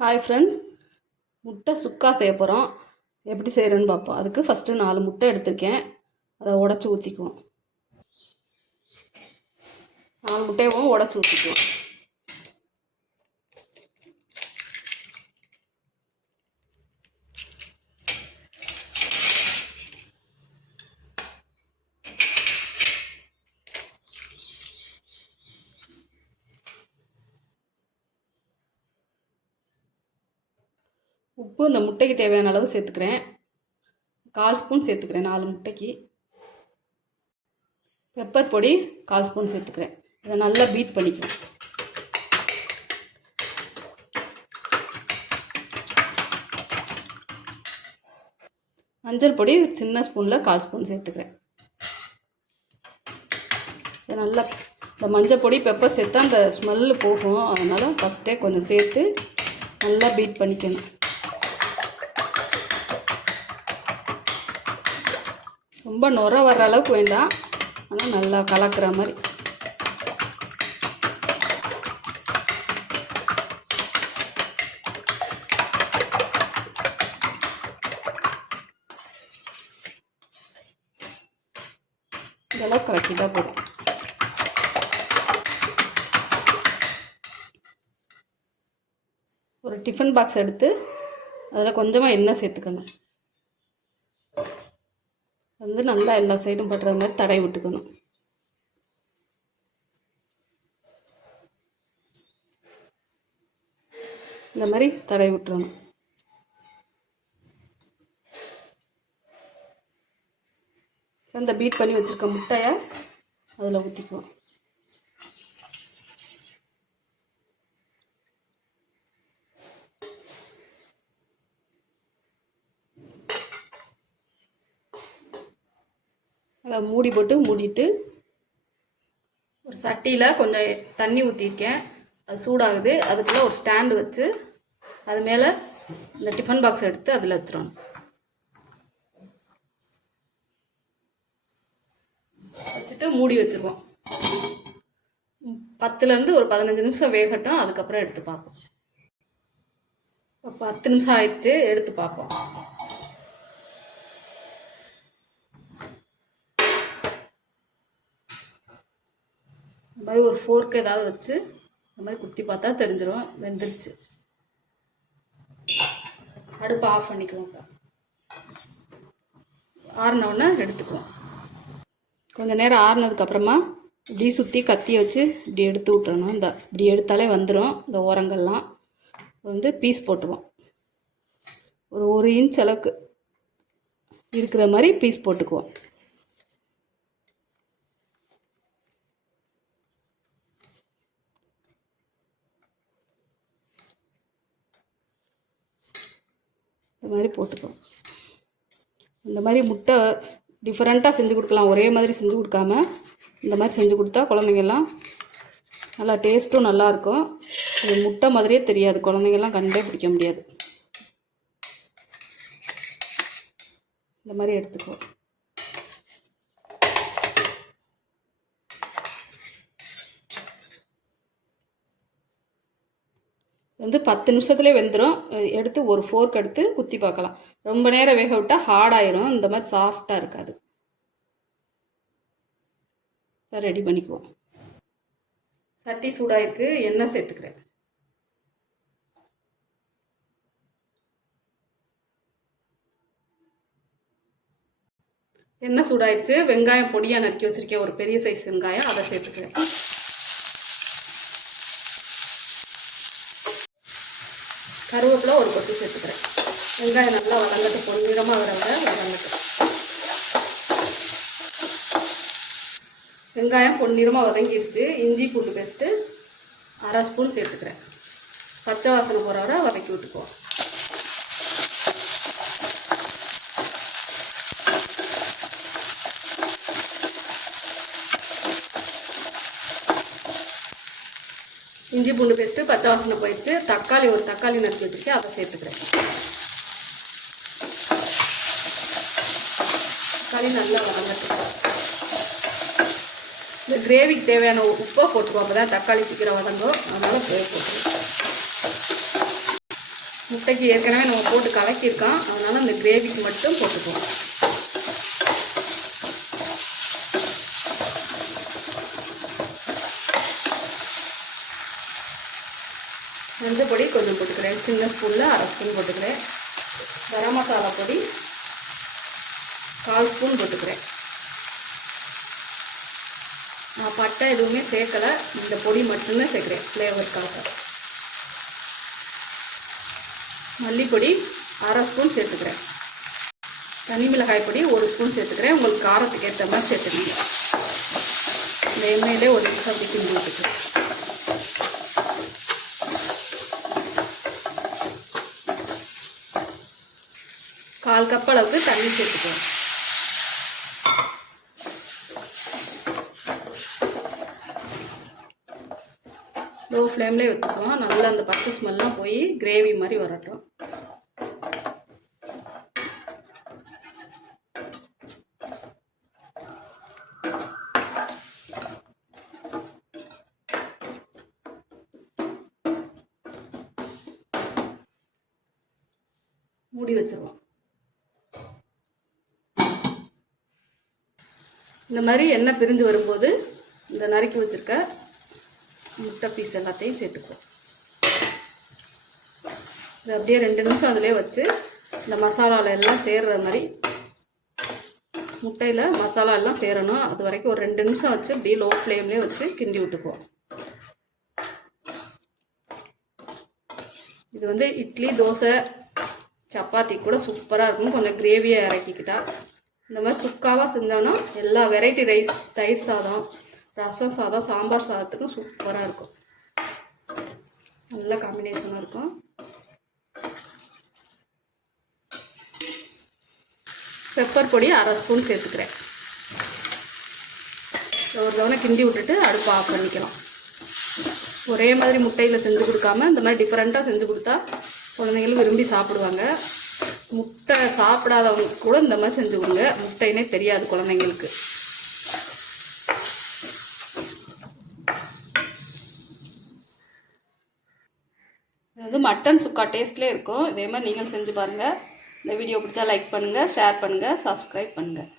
Hi friends முட்டை சுக்கா செய்ய போகிறோம் எப்படி செய்கிறேன்னு பார்ப்போம். அதுக்கு ஃபஸ்ட்டு நாலு முட்டை எடுத்திருக்கேன். அதை உடச்சி ஊற்றிக்குவோம் நாலு முட்டையவும் உடச்சி ஊற்றிக்குவோம் உப்பு இந்த முட்டைக்கு தேவையான அளவு சேர்த்துக்கிறேன். கால் ஸ்பூன் சேர்த்துக்கிறேன் நாலு முட்டைக்கு. பெப்பர் பொடி கால் ஸ்பூன் சேர்த்துக்கிறேன். இதை நல்லா பீட் பண்ணிக்கணும். மஞ்சள் பொடி சின்ன ஸ்பூனில் கால் ஸ்பூன் சேர்த்துக்கிறேன். இதை நல்லா இந்த மஞ்சள் பொடி பெப்பர் சேர்த்தா அந்த ஸ்மெல்லு போகும். அதனால் ஃபஸ்ட்டே கொஞ்சம் சேர்த்து நல்லா பீட் பண்ணிக்கணும். ரொம்ப நுர வர்ற அளவுக்கு வேண்டாம். ஆனால் நல்லா கலக்கிற மாதிரி. இதெல்லாம் கலக்கிட்டா போதும். ஒரு டிஃபன் பாக்ஸ் எடுத்து அதில் கொஞ்சமாக எண்ணெய் சேர்த்துக்கணும். வந்து நல்லா எல்லா சைடும் படுற மாதிரி தடை விட்டுக்கணும். இந்த மாதிரி தடவி விட்டுறணும். அந்த பீட் பண்ணி வச்சுருக்க முட்டையை அதில் ஊற்றிக்குவோம் மூடி போட்டு மூடிட்டு ஒரு சட்டியில் கொஞ்சம் தண்ணி ஊற்றிருக்கேன் அது சூடாகுது. அதுக்குள்ளே ஒரு ஸ்டாண்டு வச்சு அது மேலே இந்த டிஃபன் பாக்ஸ் எடுத்து அதில் வச்சிடணும் வச்சுட்டு மூடி வச்சுருவோம். பத்துலேருந்து ஒரு பதினஞ்சு நிமிஷம் வேகட்டும். அதுக்கப்புறம் எடுத்து பார்ப்போம். பத்து நிமிஷம் ஆயிடுச்சு. எடுத்து பார்ப்போம். மாதிரி ஒரு ஃபோர்க் ஏதாவது வச்சு இந்த மாதிரி குத்தி பார்த்தா தெரிஞ்சிடும் வெந்துருச்சு. அடுப்பை ஆஃப் பண்ணிக்குவோம். ஆறினவுடனே எடுத்துக்குவோம். கொஞ்சம் நேரம் ஆறுனதுக்கப்புறமா இப்படி சுற்றி கத்தி வச்சு இப்படி எடுத்து விட்டுறணும். இந்த இப்படி எடுத்தாலே வந்துடும் இந்த ஓரங்கள்லாம். வந்து பீஸ் போட்டுருவோம். ஒரு ஒரு இன்ச் அளவுக்கு இருக்கிற மாதிரி பீஸ் போட்டுக்குவோம். இந்த மாதிரி இந்த மாதிரி முட்டை டிஃப்ரெண்ட்டாக செஞ்சு கொடுக்கலாம். ஒரே மாதிரி செஞ்சு கொடுக்காம இந்த மாதிரி செஞ்சு கொடுத்தா குழந்தைங்கெல்லாம் நல்லா டேஸ்ட்டும் நல்லாயிருக்கும் இது முட்டை மாதிரியே தெரியாது. குழந்தைங்கெல்லாம் கண்டே பிடிக்க முடியாது. இந்த மாதிரி எடுத்துக்குவோம் வந்து பத்து நிமிஷத்துலேயே வெந்துடும் எடுத்து ஒரு ஃபோர்க் எடுத்து குத்தி பார்க்கலாம். ரொம்ப நேரம் வேக விட்டால் ஹார்டாயிரும் இந்த மாதிரி சாஃப்டாக இருக்காது. இப்போ ரெடி பண்ணிக்குவோம். சட்டி சூடாயிருக்கு. எண்ணெய் சேர்த்துக்கிறேன். எண்ணெய் சூடாயிடுச்சு. வெங்காயம் பொடியாக நறுக்கி வச்சுருக்கேன். ஒரு பெரிய சைஸ் வெங்காயம். அதை சேர்த்துக்கிறேன். கருவேப்பிலை ஒரு கொத்து சேர்த்துக்கிறேன். வெங்காயம் நல்லா வளர்ந்துட்டு பொன்னிறமாக வர வர வெங்காயம் பொன்னிறமாக வதங்கிடுச்சு இஞ்சி பூண்டு பேஸ்ட்டு அரை ஸ்பூன் சேர்த்துக்கிறேன். பச்சை வாசனை போகிற வரை வதக்கி விட்டுக்குவோம். இஞ்சி பூண்டு பேஸ்ட்டு பச்சை வாசனை போயிடுச்சு. தக்காளி ஒரு தக்காளி நறுக்கி வச்சுருக்கேன். அதை சேர்த்துக்கிறேன். தக்காளி நல்லா வதங்கட்டும். இந்த கிரேவிக்கு தேவையான உப்பை போட்டுருவோம் அப்போ தான் தக்காளி சீக்கிரம் வதங்கும். அதனால் போய் போட்டுருவோம் முட்டைக்கு ஏற்கனவே நம்ம போட்டு கலக்கியிருக்கோம். அதனால் அந்த கிரேவிக்கு மட்டும் போட்டுக்குவோம். மஞ்சள் பொடி கொஞ்சம் போட்டுக்கிறேன். சின்ன ஸ்பூனில் அரை ஸ்பூன் போட்டுக்கிறேன். கரம் மசாலா பொடி கால் ஸ்பூன் போட்டுக்கிறேன். நான் பட்டை எதுவுமே சேர்க்கலை. இந்த பொடி மட்டும்தான் சேர்க்குறேன். ஃப்ளேவருக்காக மல்லிப்பொடி அரை ஸ்பூன் சேர்த்துக்கிறேன். தனி மிளகாய் பொடி ஒரு ஸ்பூன் சேர்த்துக்கிறேன். உங்களுக்கு காரத்துக்கு ஏற்ற மாதிரி சேர்த்துக்கணும் இந்த எண்ணெயிலே ஒரு நிமிஷம் அப்படி கிண்டி விட்டுக்கிறேன். கால் கப் அளவுக்கு தண்ணி சேர்த்துக்குவோம் லோ ஃப்ளேம்லேயே வச்சுக்குவோம் நல்லா அந்த பச்சை ஸ்மெல்லாம் போய் கிரேவி மாதிரி வரட்டும். மூடி வச்சிருவோம். இந்த மாதிரி எண்ணெய் பிரிஞ்சு வரும்போது இந்த நறுக்கி வச்சுருக்க முட்டை பீஸ் எல்லாத்தையும் சேர்த்துக்குவோம் இது அப்படியே ரெண்டு நிமிஷம் அதிலே வச்சு இந்த மசாலாவில் எல்லாம் சேர்ற மாதிரி முட்டையில் மசாலா எல்லாம் சேரணும். அது வரைக்கும் ஒரு ரெண்டு நிமிஷம் வச்சு அப்படியே லோ ஃப்ளேம்லேயே வச்சு கிண்டி விட்டுக்குவோம் இது வந்து இட்லி தோசை சப்பாத்தி கூட சூப்பராக இருக்கும் கொஞ்சம் கிரேவியாக இறக்கிக்கிட்டா இந்த மாதிரி சுக்காவாக செஞ்சோன்னா எல்லா வெரைட்டி ரைஸ் தயிர் சாதம் ரசம் சாதம் சாம்பார் சாதத்துக்கும் சூப்பராக இருக்கும். நல்ல காம்பினேஷனாக இருக்கும். பெப்பர் பொடி அரை ஸ்பூன் சேர்த்துக்கிறேன். ஒரு தவணை கிண்டி விட்டுட்டு அடுப்பு ஆஃப் பண்ணிக்கலாம். ஒரே மாதிரி முட்டையில் செஞ்சு கொடுக்காம இந்த மாதிரி டிஃப்ரெண்ட்டாக செஞ்சு கொடுத்தா குழந்தைங்களும் விரும்பி சாப்பிடுவாங்க. முட்டை சாப்பிடாதவங்க கூட இந்த மாதிரி செஞ்சு கொடுங்க. முட்டைனே தெரியாது குழந்தைங்களுக்கு. இது வந்து மட்டன் சுக்கா டேஸ்ட்லேயே இருக்கும். இதே மாதிரி நீங்கள் செஞ்சு பாருங்கள் இந்த வீடியோ பிடிச்சா லைக் பண்ணுங்கள் ஷேர் பண்ணுங்கள் சப்ஸ்கிரைப் பண்ணுங்கள்